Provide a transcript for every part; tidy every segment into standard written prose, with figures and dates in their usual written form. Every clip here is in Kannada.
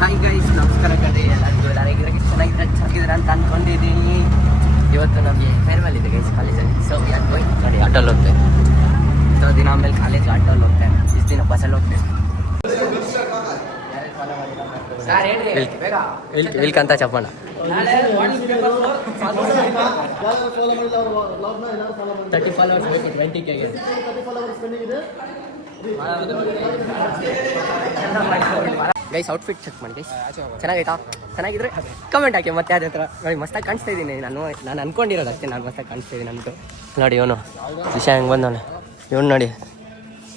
ಹಾಯ್ ಗೈಸ್, ನಮಸ್ಕಾರ ಕಡೆ ಎಲ್ಲರಿಗೂ. ಚೆನ್ನಾಗಿದ್ರೆ ಅಂತ ಅಂದ್ಕೊಂಡಿದ್ದೀನಿ. ಇವತ್ತು ನಮಗೆ ಫೇರ್ವೆಲ್ ಇದೆ ಗೈಸ್ ಕಾಲೇಜಲ್ಲಿ. ಸೊ ನೋಡಿ ಆಟೋಲ್ಲಿ ಹೋಗ್ತೇವೆ. ಸೊ ದಿನ ಆಮೇಲೆ ಕಾಲೇಜ್ ಆಟೋಲ್ಲಿ ಹೋಗ್ತೇವೆ. ಇಷ್ಟು ದಿನ ಬಸ್ಸಲ್ಲಿ ಹೋಗ್ತೇವೆ. ವಿಲ್ಕಂತ ಚಪ್ಪಣ್ಣ 30 ಫಾಲೋವರ್ಸ್ ಬೇಕು 20K ಗೆ. ಗೈಸ್ ಔಟ್ಫಿಟ್ ಚೆಕ್ ಮಾಡಿ ಗೈಸ್. ಚೆನ್ನಾಗೈತಾ? ಚೆನ್ನಾಗಿದ್ರೆ ಕಮೆಂಟ್ ಹಾಕಿ. ಮತ್ತೆ ಅದೇ ಥರ ನೋಡಿ ಮಸ್ತಾಗಿ ಕಾಣಿಸ್ತಾ ಇದ್ದೀನಿ. ನಾನು ಅನ್ಕೊಂಡಿರೋದು ಅಷ್ಟೇ, ನಾನು ಮಸ್ತಾಗಿ ಕಾಣಿಸ್ತಾ ಇದ್ದೀನಿ ಅಂದ್ಬಿಟ್ಟು. ನೋಡಿ ಇವನು ವಿಷಯ ಹೆಂಗೆ ಬಂದವನೆ ಇವನು ನೋಡಿ.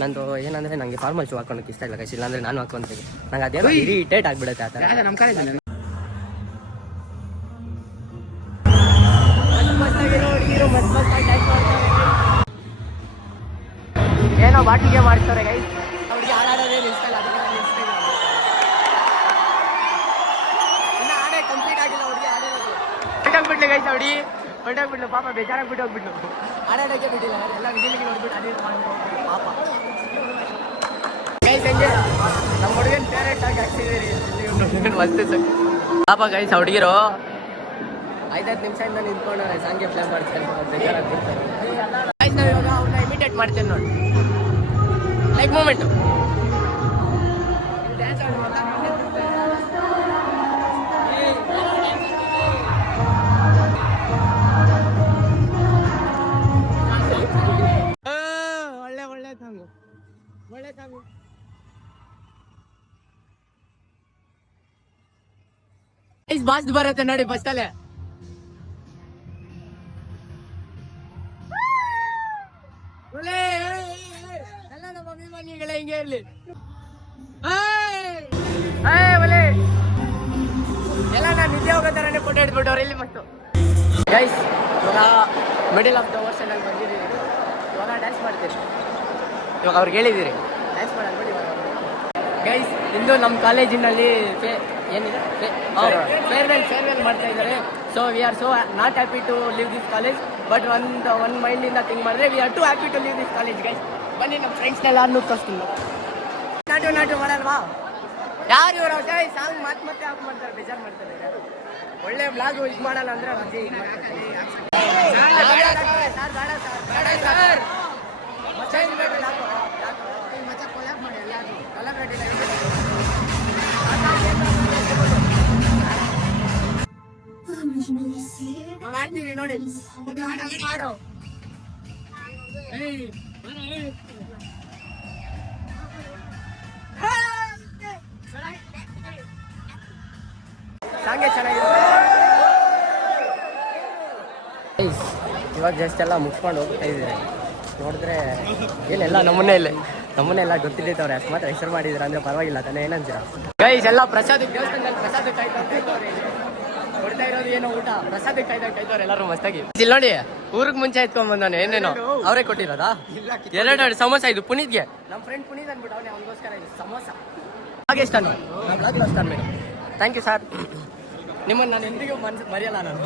ನಂದು ಏನಂದರೆ ನನಗೆ ಫಾರ್ಮಲ್ ಶೂ ಹಾಕೋಣಕ್ಕೆ ಇಷ್ಟ ಇಲ್ಲ ಗೈಸ್. ಇಲ್ಲಾಂದರೆ ನಾನು ಹಾಕೊಂತೀನಿ. ನಂಗೆ ಅದೇನೋ ಇರಿಟೇಟ್ ಆಗಿಬಿಡುತ್ತೆ ಆ ಥರ. ಏನೋ ಬಾಟಿಗೆ ಮಾಡ್ತಾರೆ ಗೈಸ್. ಅವ್ರಿಗೆ ಹಾಡಾಡೋದೇ ಇಷ್ಟ ಇಲ್ಲ. ಇನ್ನು ಹಾಡೇ ಕಂಪ್ಲೀಟ್ ಆಗಿಲ್ಲ ಅವ್ರಿಗೆ ಹಾಡಿರೋದು. ಹೊರಟೋಗ್ಬಿಟ್ಲು ಗೈಸ್. ಅವ್ಡಿ ಹೊರಟೋಗ್ಬಿಟ್ಲು ಪಾಪ, ಬೇಜಾರಾಗ್ಬಿಟ್ಟು ಹೋಗ್ಬಿಟ್ಲು. ಹಾಡಾಡೋಕ್ಕೆ ಬಿಟ್ಟಿಲ್ಲ. ಎಲ್ಲ ವಿಜಿಲಿಗೆ ನೋಡ್ಬಿಟ್ಟು ಅದೇ ಮಾಡ್ಕೊಂಡು ಪಾಪ ಗೈಸ್. ಹೆಂಗೆ ನಮ್ಮ ಹುಡುಗನ ಫೇವ್ರೇಟ್ ಆಗಿ ಹಾಕ್ಸಿದ್ದೀರಿ ಮಸ್ತ್ ಸರ್ ಪಾಪ ಗೈಸ್. ಹುಡುಗಿರು 5 ನಿಮಿಷದಿಂದ ನಿಂತ್ಕೊಂಡವ್ರೆ ಸಾಂಗ್ಗೆ ಪ್ಲೇ ಮಾಡ್ತಾರೆ. ಬೇಜಾರಾಗ್ಬಿಡ್ತಾರೆ ಗೈಸ್. ನಾವು ಇವಾಗ ಅವ್ರನ್ನ ಇಮಿಟೇಟ್ ಮಾಡ್ತೇವೆ ನೋಡಿ. ಲೈಕ್ ಮೂಮೆಂಟು ಒಳ್ಳೆ ಸಾಂಗು, ಒಳ್ಳೆ ಸಾಂಗು. ಬಸ್ ಬರುತ್ತೆ ನೋಡಿ ಬಸ್ಸಲ್ಲೇ. ಎಲ್ಲ ನಮ್ಮ ಅಭಿಮಾನಿಗಳೇ ಹಿಂಗೆ ಇರ್ಲಿ. ಎಲ್ಲ ನಾನು ನಿದ್ದೆ ಹೋಗೋ ಥರನೇ ಫೋಟೋ ಹಿಡ್ಬಿಟ್ಟವ್ರು ಇಲ್ಲಿ ಮಸ್ತು ಗೈಸ್. ಇವಾಗ ಮಿಡಲ್ ಆಫ್ ದ ಓಷನಲ್ಲಿ ಬಂದಿದ್ದೀರಿ. ಇವಾಗ ಡ್ಯಾನ್ಸ್ ಮಾಡ್ತೀರಿ. ಇವಾಗ ಅವ್ರಿಗೆ ಹೇಳಿದ್ದೀರಿ ಡ್ಯಾನ್ಸ್ ಮಾಡೋದು ನೋಡಿ ಗೈಸ್. ಇಂದು ನಮ್ಮ ಕಾಲೇಜಿನಲ್ಲಿ ಏನಿದೆ ಫೇರ್ವೆಲ್ ಮಾಡ್ತಾ ಇದ್ದಾರೆ. So we are so not happy to leave this college. But ಒಂದು ಮೈಂಡಿಂದ ಥಿಂಕ್ ಮಾಡಿದ್ರೆ we are too happy to leave this college guys. ಬನ್ನಿ ನಮ್ಮ ಫ್ರೆಂಡ್ಸ್ನೆಲ್ಲ ತೋರಿಸ್ತೀನಿ. ನಾಟು ಮಾಡಲ್ವಾ? ಯಾರು ಇವರು ಸಾಂಗ್ ಮತ್ತೆ ಆಫ್ ಮಾಡ್ತಾರೆ, ಬೇಜಾರು ಮಾಡ್ತಾರೆ. ಒಳ್ಳೆ ಬ್ಲಾಗು ಇದು ಮಾಡಲ್ಲ ಅಂದರೆ ಅಜ್ಜಿ ಇದು ಮಾಡ್ತೀವಿ ನೋಡಿ. ಸಾಂಗೆ ಚೆನ್ನಾಗಿರುತ್ತೆ. ಇವಾಗ ಜಸ್ಟ್ ಎಲ್ಲ ಮುಗಿಸ್ಕೊಂಡು ಹೋಗ್ತಾ ಇದ್ದೀರಿ. ನೋಡಿದ್ರೆ ಏನೆಲ್ಲ ನಮ್ಮನ್ನೆಲ್ಲ ಗೊತ್ತಿದ್ದವ್ರೆ. ಅಷ್ಟು ಮಾತ್ರ ಹೆಸರು ಮಾಡಿದ್ರೆ ಅಂದರೆ ಪರವಾಗಿಲ್ಲ ತಾನೇ, ಏನಂತೀರ ಗೈಸ್? ಎಲ್ಲ ಪ್ರಸಾದಕ್ಕೆ ದೇವಸ್ಥಾನದಲ್ಲಿ ಪ್ರಸಾದಕ್ಕೆ ಕಾಯ್ದವ್ರೆ. ಕೊಡ್ತಾ ಇರೋದು ಏನೋ ಊಟ, ಪ್ರಸಾದಕ್ಕೆ ಕಾಯ್ದವ್ರೆ ಎಲ್ಲರೂ ಮಸ್ತಾಗಿ. ಇಲ್ಲಿ ನೋಡಿ ಊರಿಗೆ ಮುಂಚೆ ಎತ್ಕೊಂಡ್ಬಂದಾನೆ. ಏನೇನೋ ಅವರೇ ಕೊಟ್ಟಿರೋದಾ? 2 ಸಮೋಸ. ಇದು ಪುನೀತ್ಗೆ, ನಮ್ಮ ಫ್ರೆಂಡ್ ಪುನೀತ್ ಅಂದ್ಬಿಟ್ಟು ಅವನೇ, ಅವನಿಗೋಸ್ಕರ ಇದು ಸಮೋಸ. ಹಾಗೆ ಇಷ್ಟ ಮೇಡಮ್. Thank you sir. ನಿಮ್ಮನ್ನು ನಾನು ಎಂದಿಗೂ ಮರೆಯಲ್ಲ. ನಾನು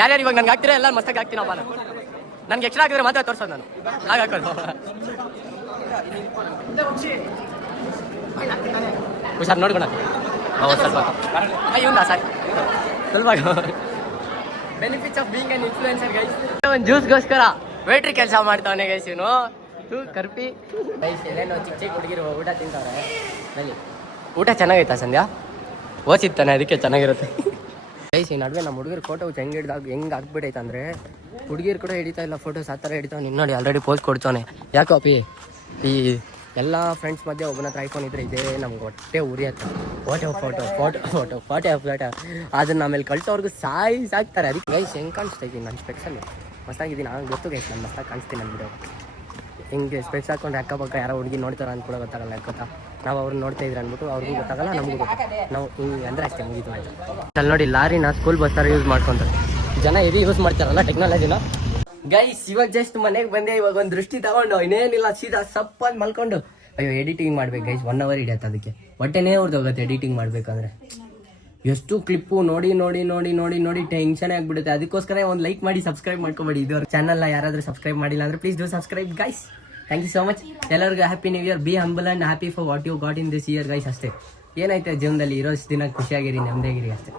ಯಾರ್ಯಾರು ಇವಾಗ ನನಗೆ ಹಾಕ್ತೀರಾ ಎಲ್ಲ ಮಸ್ತಾಗಿ ಹಾಕ್ತೀನಪ್ಪ. ನಾನು ನನಗೆ ಎಕ್ಸ್ಟ್ರಾ ಹಾಕಿದ್ರೆ ಮಾತ್ರ ತೋರಿಸೋದು. ನಾನು ಹಾಗೆ ಹಾಕೋದು. ಹುಷಾರು ನೋಡ್ಕೊಣ ಸ್ವಲ್ಪ. ಇವನ್ನ ಸರ್ ಸ್ವಲ್ಪ benefits of being an influencer guys. ಒಂದು ಜ್ಯೂಸ್ಗೋಸ್ಕರ ವೇಟ್ರಿ ಕೆಲಸ ಮಾಡ್ತಾವನೆ ಗೈಸ್ ಇವನು. ಕರ್ಪಿ ಗೈಸ್. ಎಲ್ಲೇನೋ ಚಿಕ್ಕ ಹುಡುಗಿರು ಊಟ ತಿಂತವ್ರೆ. ಬನ್ನಿ. ಊಟ ಚೆನ್ನಾಗೈತಾ ಸಂಧ್ಯಾ? ಓದಿತ್ತಾನೆ, ಅದಕ್ಕೆ ಚೆನ್ನಾಗಿರುತ್ತೆ ಗೈಸ್. ಈ ನಡುವೆ ನಮ್ಮ ಹುಡುಗರು ಫೋಟೋ ಹೆಂಗೆ ಆಗ್ಬಿಟ್ಟೈತೆ ಅಂದರೆ ಹುಡುಗಿರು ಕೂಡ ಹಿಡಿತಾ ಇಲ್ಲ ಫೋಟೋಸ್. ಆ ಥರ ಹಿಡಿತಾವೆ. ನಿನ್ನ ನೋಡಿ ಆಲ್ರೆಡಿ ಪೋಸ್ಟ್ ಕೊಡ್ತಾನೆ. ಯಾಕಪ್ಪಿ ಈ ಎಲ್ಲ ಫ್ರೆಂಡ್ಸ್ ಮಧ್ಯೆ ಒಬ್ಬನ ಹತ್ರ ಐಫೋನ್ ಇದ್ರೆ ಇದೇ ನಮ್ಗೆ ಹೊಟ್ಟೆ ಉರಿಯತ್ತೆ. ಫೋಟೋ ಅದನ್ನ ಆಮೇಲೆ ಕಳ್ಸೋರ್ಗು ಸಾಕ್ತಾರೆ. ಅದಕ್ಕೆ ಗೈಸ್ ಹೆಂಗೆ ಕಾಣಿಸ್ತಾ ಇದ್ದೀನಿ ನಾನು ಸ್ಪೆಕ್ಸಲ್ಲಿ ಮಸ್ತಾಗಿದ್ದೀನಿ. ನಂಗೆ ಗೊತ್ತು ಗೈಸ್, ನಾನು ಮಸ್ತಾಗಿ ಕಾಣಿಸ್ತೀನಿ ನನ್ನ ವಿಡಿಯೋ. ಹಿಂಗೆ ಸ್ಪೆಕ್ಸ್ ಹಾಕೊಂಡ್ರೆ ಅಕ್ಕಪಕ್ಕ ಯಾರೋ ಹುಡುಗಿ ನೋಡ್ತಾರೆ ಅಂತ ಕೂಡ ಗೊತ್ತಾಗಲ್ಲ. ಗೊತ್ತಾ? ನಾವು ಅವ್ರನ್ನ ನೋಡ್ತಾ ಇದ್ರೆ ಅಂದ್ಬಿಟ್ಟು ಅವ್ರಿಗೂ ಗೊತ್ತಾಗಲ್ಲ, ನಮಗೂ ಗೊತ್ತಾಗಲ್ಲ. ನಾವು ಹಿಂಗೆ ಅಂದರೆ ಅಷ್ಟೇ, ಮುಗಿತು ಆಯ್ತು. ಅಲ್ಲಿ ನೋಡಿ ಲಾರಿನ ಸ್ಕೂಲ್ ಬಸ್ ಥರ ಯೂಸ್ ಮಾಡ್ಕೊತಾರೆ ಜನ. ಇದು ಯೂಸ್ ಮಾಡ್ತಾರಲ್ಲ ಟೆಕ್ನಾಲಜಿನ ಗೈಸ್. ಇವಾಗ ಜಸ್ಟ್ ಮನೆಗೆ ಬಂದೆ. ಇವಾಗ ಒಂದು ದೃಷ್ಟಿ ತಗೊಂಡು ಇನ್ನೇನಿಲ್ಲ ಸೀದಾ ಸಪ್ಪಲ್ಲಿ ಮಲ್ಕೊಂಡು ಅಯ್ಯೋ ಎಡಿಟಿಂಗ್ ಮಾಡ್ಬೇಕು ಗೈಸ್. 1 hour ಹಿಡಿಯತ್ತೆ ಅದಕ್ಕೆ. ಹೊಟ್ಟೆನೇ ಹೊರದೋಗುತ್ತೆ ಎಡಿಟಿಂಗ್ ಮಾಡ್ಬೇಕಂದ್ರೆ. ಎಷ್ಟು ಕ್ಲಿಪ್ಪು ನೋಡಿ ನೋಡಿ ನೋಡಿ ನೋಡಿ ನೋಡಿ ಟೆನ್ಷನ್ ಆಗಿಬಿಡುತ್ತೆ. ಅದಕ್ಕೋಸ್ಕರ ಒಂದು ಲೈಕ್ ಮಾಡಿ ಸಬ್ಸ್ಕ್ರೈಬ್ ಮಾಡ್ಕೊಬೇಡಿ. ಇದು ಚಾನಲ್ನ ಯಾರಾದರೂ ಸಬ್ಸ್ಕ್ರೈಬ್ ಮಾಡಿಲ್ಲ ಅಂದರೆ please do subscribe guys. Thank you so much. ಎಲ್ಲರಿಗೂ happy new year. Be humble and happy for what you got in this year guys. ಅಷ್ಟೇ ಏನೈತೆ ಜೀವನದಲ್ಲಿ ಇರೋಷ್ಟು ದಿನ ಖುಷಿಯಾಗಿರಿ, ನೆಮ್ಮದಿಯಾಗಿರಿ ಅಷ್ಟೇ.